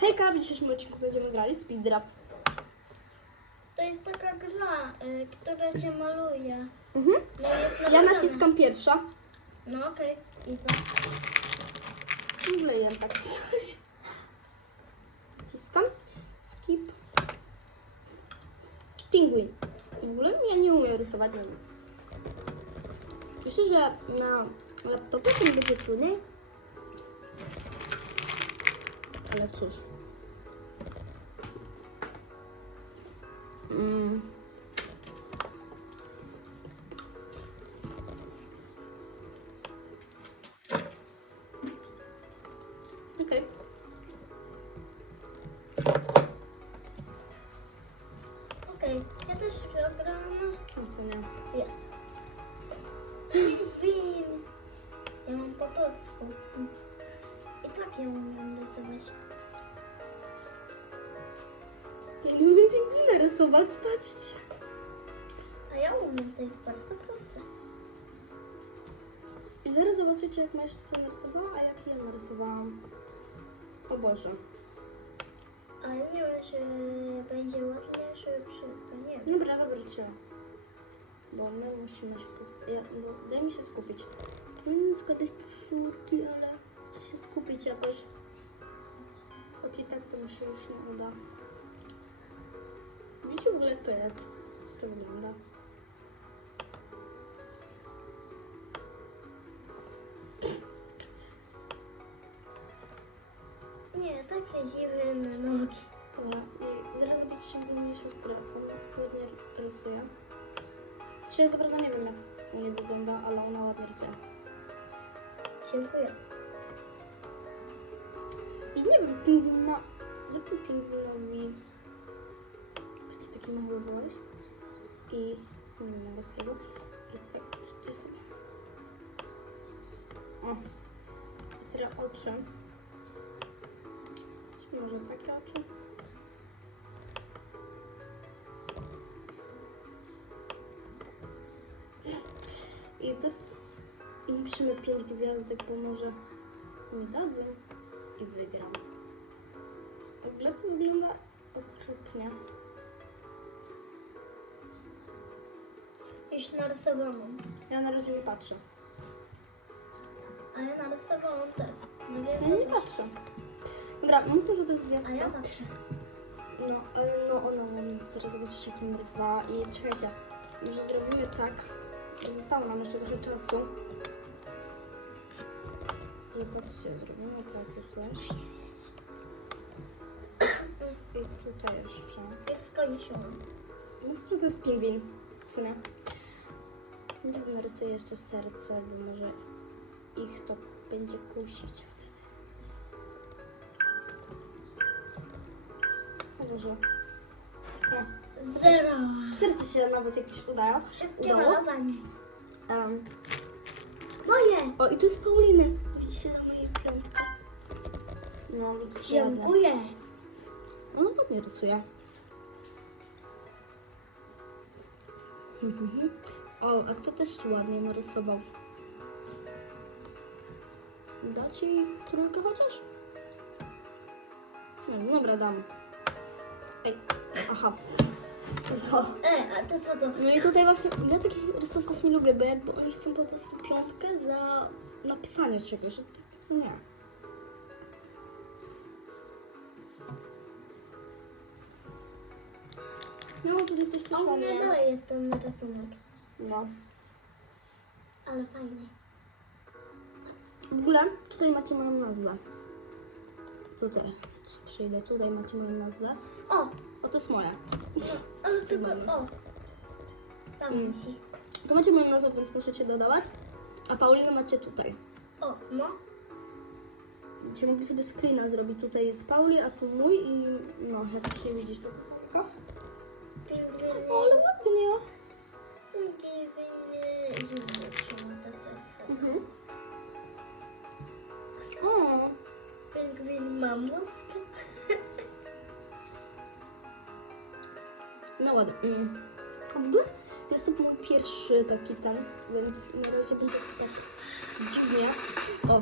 Hejka, w dzisiejszym odcinku będziemy grali Speed Rap. To jest taka gra, y, która się maluje. Mhm. No, jest Ja napisane. naciskam pierwsza. No okej, i co? W ogóle jem tak coś. Naciskam. Skip. Pingwin. W ogóle ja nie umiem rysować, więc... Myślę, że na laptopie to będzie trudniej. Ale rysować, patrzcie. A ja umiem, to jest bardzo proste. I zaraz zobaczycie, jak moja siostra narysowała, a jak ja narysowałam. O Boże. Ale nie wiem, czy będzie ładniejszy przez to, nie wiem. Dobra, cię. Bo my musimy się... pos- Ja, no, daj mi się skupić. Powinnam zgadać te figurki, ale chcę się skupić jakoś. I tak to mi się już nie uda. Wiecie w ogóle jak to jest? Jak to wygląda? Nie, takie dziwne nogi. Dobra, i zaraz zobaczycie, jak moja siostra ona ładnie rysuje. Czy ja za bardzo nie wiem, jak u niej wygląda, ale ona ładnie rysuje. Dziękuję. I nie wiem, pingwina... Zróbmy pingwinowi... Taki mały włos. I... Wiem, niebieskiego. I tak... To jest... O! I teraz oczy. Może takie oczy? I to jest... Napiszemy 5 gwiazdek, bo może mi dadzą i wygram. W ogóle to wygląda okropnie. Już narysowałam. Ja na razie nie patrzę. A ja narysowałam też. No Ja nie patrzę. Dobra, mówmy, że to jest gwiazdka. A ja patrzę. No, ale no ona zaraz zobaczycie jak mnie rysowała i czekajcie, może zrobimy tak, że zostało nam jeszcze trochę czasu. I patrzcie, zrobimy takie coś. I tutaj jeszcze. Jest skończone. No, że to jest pingwin, w sumie. Wiem, narysuję jeszcze serce, bo może ich to będzie kusić wtedy. No Dobrze. O, Zero. serce się nawet jakieś udają. Szybkie Udało? malowanie. Um, Moje. o, i tu jest Pauliny. Widzicie na mojej piątkę. No, widzicie. Dziękuję. Ona ładnie rysuje. Mhm. O, a kto też tu ładnie narysował? Dacie jej trójkę chociaż? Nie, dobra, dam. Ej, aha. To. E, a to co to? No i tutaj właśnie, ja takich rysunków nie lubię, bo jakby oni chcą po prostu piątkę za napisanie czegoś. Nie. No tutaj też też A u mnie ładnie. dalej jest ten rysunek. No. Ale fajny. W ogóle tutaj macie moją nazwę. Tutaj. Przyjdę, tutaj macie moją nazwę. O, O, to jest moja. ale tylko, o. Tam Mm. musi. To macie moją nazwę, więc musicie dodawać. A Paulinę macie tutaj. O, no. Będziecie mogli sobie screena zrobić. Tutaj jest Pauli, a tu mój i no, jak się widzisz to tylko. Pingwiny. O, ale serce. Mhm. O, Pingwin ma mózg. no ładnie. Mm. A w ogóle to jest to mój pierwszy taki ten, więc na razie będzie tak dziwnie. O.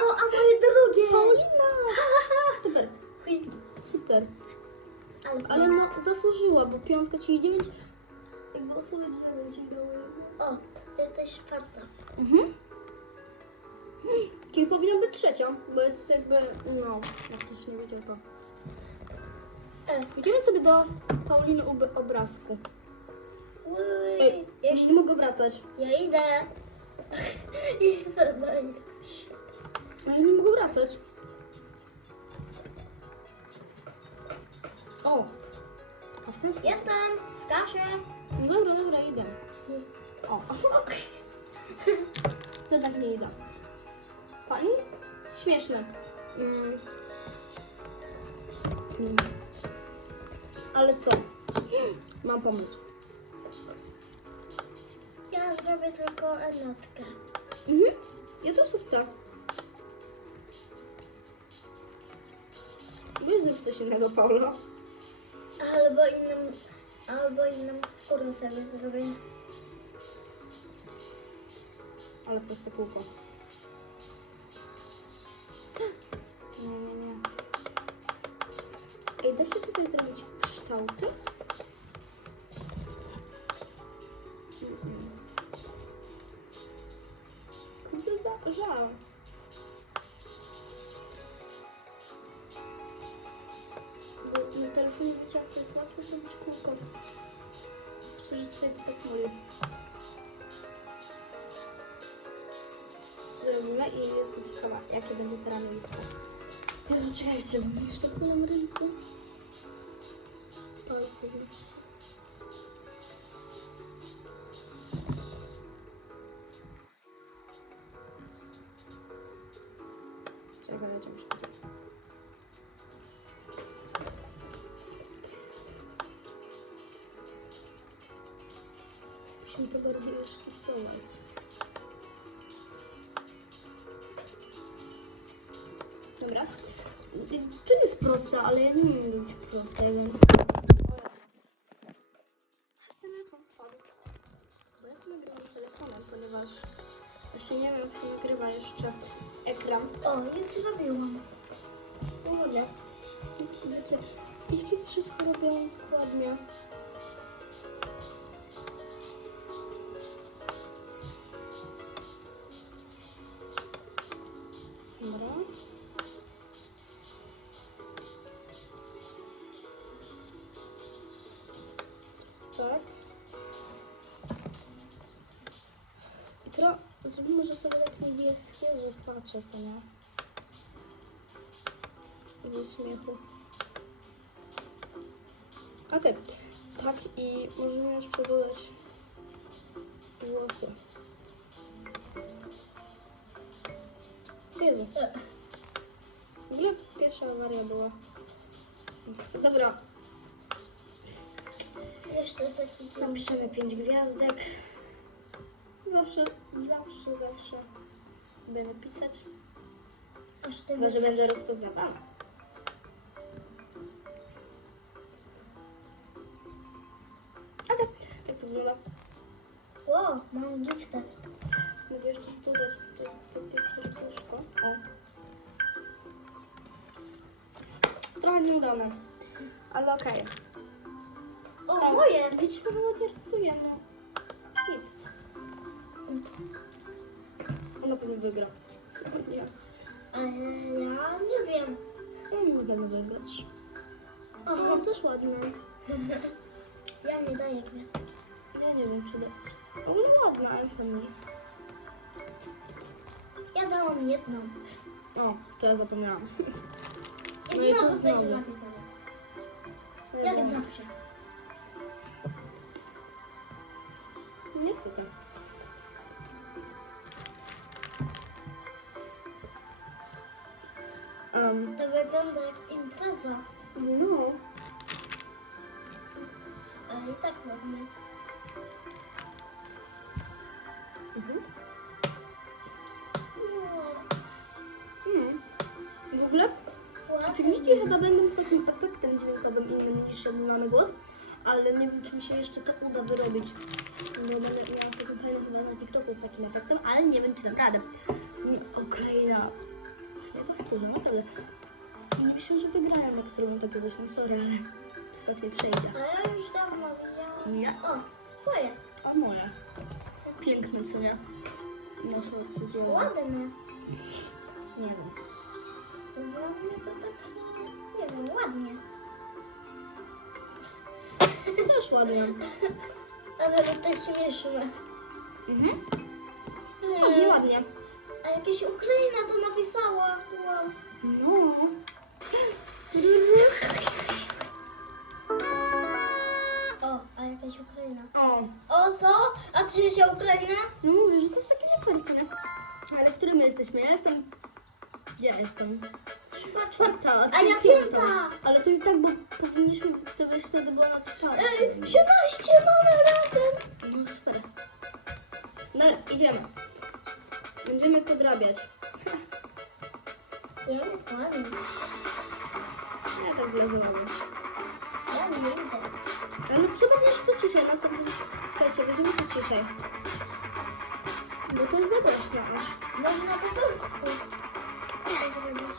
O, a moje drugie. Paulina! super. Ale, Ale no, zasłużyła, bo piątka, czyli dziewięć, O, ty jesteś czwarta. Mhm. Czyli powinna być trzecią, bo jest jakby, no, też nie wiedział to. E, Idziemy sobie do Pauliny ub- obrazku. Ej, Ej, jeśli nie mogę wracać. ja idę. I normalnie. A ja nie mogę wracać. O! A w ten sposób. Jestem, skaczę. Dobra, dobra, idę. O. Jednak nie idę. Fani? Śmieszne. Mm. Mm. Ale co? Mam pomysł. Ja zrobię tylko jednotkę. Mhm. Ja też to chcę. Weź zrób coś innego, Paula. Albo inną, albo inną skórę sobie zrobię. Ale proste kółko. Nie, nie, nie. Ej, da się tutaj zrobić kształty? Kurde, za, żal. Bo na telefonie widziałam, to jest łatwo zrobić kółko. Tutaj to tak mówię. zrobimy i jestem ciekawa, jakie będzie teraz miejsce. Jezu, czekajcie, już tak bolą ręce. Palce znaczy. Czekaj, ja cię Musimy to bardziej szkicować. Dobra. To jest proste, ale ja nie umiem robić proste, więc... Telefon spadł. Bo ja to nagrywam telefonem, ponieważ właśnie nie wiem, się nagrywa jeszcze ekran. O, już zrobiłam. No nie. Wiecie, jakie wszystko robią dokładnie. Patrzę, co nie? Ze śmiechu. Okej. Tak i możemy jeszcze dodać włosy. Jezu. W ogóle pierwsza awaria była. Dobra, Jeszcze taki napiszemy 5 gwiazdek. Zawsze, zawsze, zawsze będę pisać. Aż ty Chyba, że będę rozpoznawana. Okej, tak to wygląda. Wow, mam gifted. Mogę jeszcze dodać takie serduszko. O. Trochę nieudane, ale okej. O, moje! Wiecie, chyba ładnie rysuje, no. Nic. Ona pewnie wygra. E, ja nie wiem. No, nie będę wygrać. Aha. No, też ładne. Ja nie daję gwiazd. Ja nie wiem, czy dać. W ogóle ładna, ale fajnie. Ja dałam jedną. O, to ja zapomniałam. I No i znowu to znowu. Nie Jak zawsze. Niestety. Um, To wygląda jak impreza. no, Ale i tak ładnie. mhm. Mm. W ogóle filmiki chyba będą z takim efektem dźwiękowym innym niż jedyny głos, ale nie wiem, czy mi się jeszcze to uda wyrobić. No, będę miała z takim fajnym chyba na TikToku z takim efektem, ale nie wiem, czy dam radę. Mm, Ukraina. To wkurzę, naprawdę. Nie myślę, że wygrają, jak zrobią takie. No sorry, ale to tak nie przejdzie. A ja już dawno widziałam. Nie? O, twoje. A moje. Piękne, co nie? Nasze odczucie. Ładne. Nie wiem. Dla mnie to tak, nie wiem, ładnie. Też ładnie. Ale tak śmieszne. Mhm. Ładnie, ładnie. A jakaś Ukraina to napisała. No. O, a jakaś Ukraina. O, O, co? A czy się Ukraina? no mówię, że to jest takie niefair, co nie? Ale który my jesteśmy? Ja jestem... Ja jestem? Czwarta, a, ty ja piąta. Ale to i tak, bo powinniśmy, to byś wtedy była na Ej, czwartej. 17 mamy razem. No super. No, idziemy. Będziemy podrabiać. Ja nie kłamię. Ja tak dla zabawy. Ja nie idę. Ale trzeba wnieść to ciszej. Następny... Czekajcie, weźmiemy to ciszej. Bo to jest za głośno aż. Można po polsku. Tak zrobić.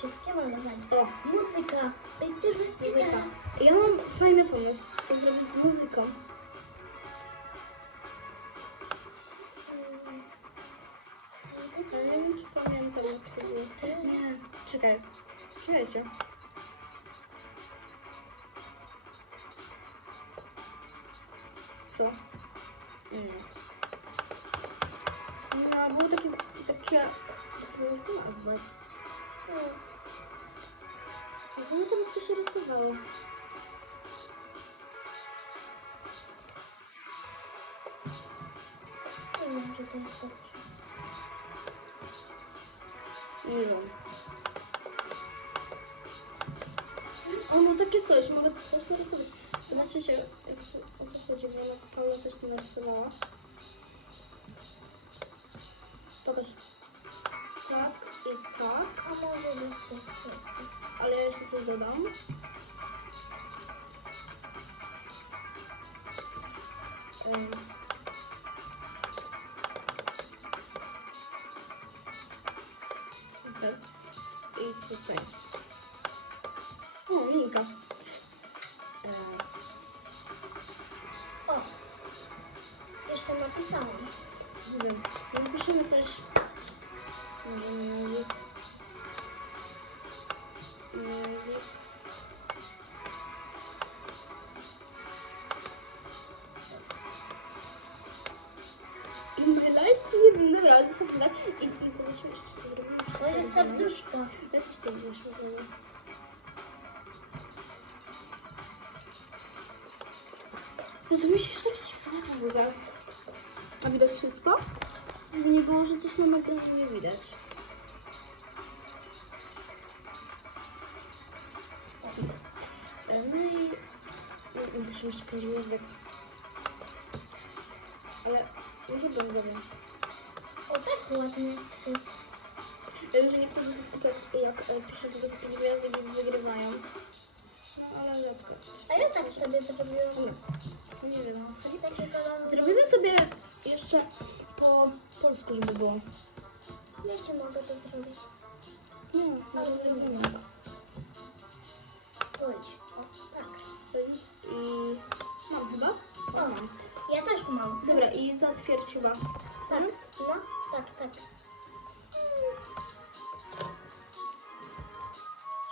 Szybkie malowanie. O, Muzyka. Ej, ty muzyka. Ja mam fajny pomysł, co zrobić z muzyką. Pamiętam, jak to było. Nie, czekaj. Czekajcie. Co? Nie. No, było takie, takie, jak to nazwać? Ja pamiętam, jak to się rysowało. Nie wiem, że to jest. Wiem. O, no takie coś, mogę też narysować. Zobaczcie się, jak to, o co chodzi, bo ona Paula też to narysowała. Pokaż. Tak i tak, A może tych kwestii. ale ja jeszcze coś dodam. Ym. Tutaj. O, linka. Ym. O! Jeszcze napisałam. Nie wiem. Napiszemy coś. Music. Music. To będziemy jeszcze zrobimy jeszcze To jest coś, serduszko. nie? Ja też to jeszcze zrobię. Jezu, mi się już tak zlepa A widać wszystko? Żeby nie było, że coś na nagraniu nie widać. E, No i... no, Musimy jeszcze powiedzieć język. Ale może bym zrobił. O, tak ładnie. jest. Wiem, że niektórzy to jak e, piszą tylko z pięć gwiazdek i wygrywają. No ale rzadko. A ja tak sobie zrobiłam. No nie wiem, o co chodzi. Takie kolorowe. Zrobimy sobie jeszcze po polsku, żeby było. Jeszcze mogę to zrobić. Nie, może nie. O, tak. I mam chyba? O, mam. Ja też mam. Dobra, i zatwierdź chyba. Tak. No, tak, tak.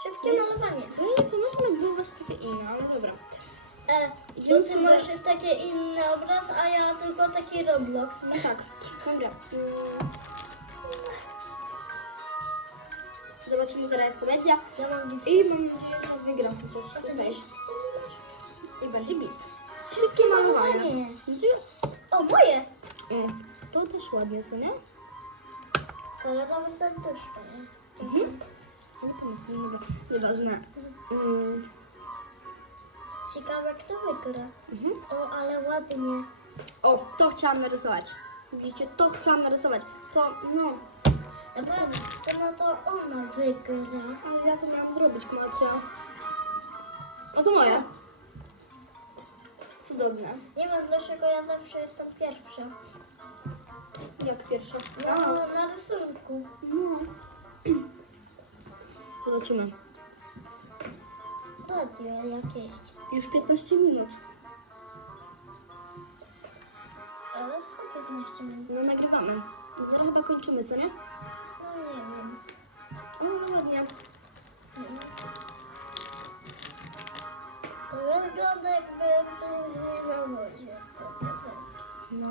Szybkie malowanie. No i jak było właśnie takie inne, ale dobra. E, Idziemy bo ty sobie- masz takie inny obraz, a ja tylko taki Roblox. No tak, dobra. Mm. Zobaczymy zaraz jak będzie. Ja mam git. I mam nadzieję, że wygram chociaż tutaj. I będzie git. Szybkie malowanie. Będzie... O, moje. Mm. To też ładnie, co nie? Kolorowe serduszko. Mhm. Nie pamiętam, dobra. Nieważne. Mm. Ciekawe kto wygra. Mhm. O, ale ładnie. O, to chciałam narysować. Widzicie, to chciałam narysować. To, no, Dobra, to no to ona wygra. ale ja to miałam zrobić, Macia. O, to moje. Cudowne. Nie wiem dlaczego ja zawsze jestem pierwsza. Jak pierwsza? No, na rysunku. No. Zobaczymy. Radio jakieś. Już 15 minut. Ale są 15 minut. No nagrywamy. Zaraz chyba kończymy, co nie? No nie wiem. O, ładnie. Wygląda jakby byli na wodzie. No.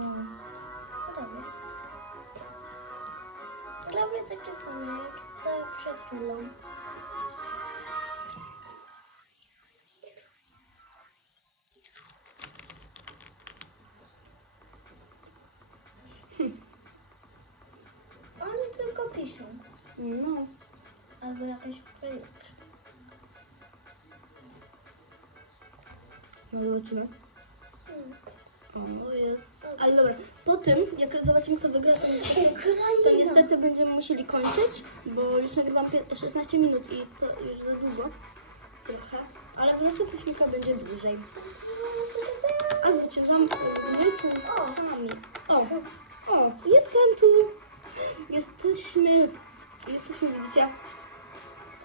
Prawie takie same jak te przed chwilą. Oni tylko piszą. No. Albo jakieś projekty. No zobaczymy. Hmm. O, no jest. Ale dobra, po tym, jak zobaczymy kto wygra, to niestety, to niestety będziemy musieli kończyć, bo już nagrywam pie- 16 minut i to już za długo. Trochę. Ale w następnych filmikach będzie dłużej. A zwyciężam zwycięzcami. O, o, jestem tu. Jesteśmy. Jesteśmy, widzicie?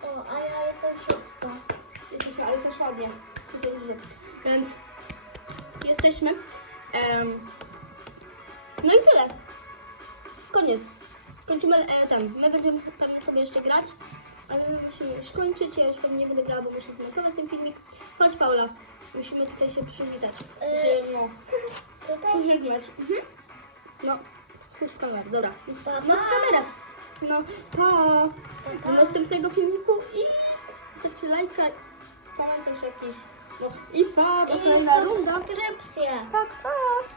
O, a ja jestem szósta. Jesteśmy, ale też ładnie. Więc jesteśmy. No i tyle. Koniec. Kończymy e, ten. My będziemy pewnie sobie jeszcze grać, ale my musimy już kończyć. Ja już pewnie nie będę grała, bo muszę zmontować ten filmik. Chodź Paula. Musimy tutaj się przywitać. E. Że no. Tutaj Pożegnać. Mhm. No, spójrz w kamerę. Dobra. No, Pa, no w kamerę. No, pa. Do następnego filmiku i zostawcie lajka, komentarz jakiś. I pa, do kolejna runda. subskrypcje. Tak, pa.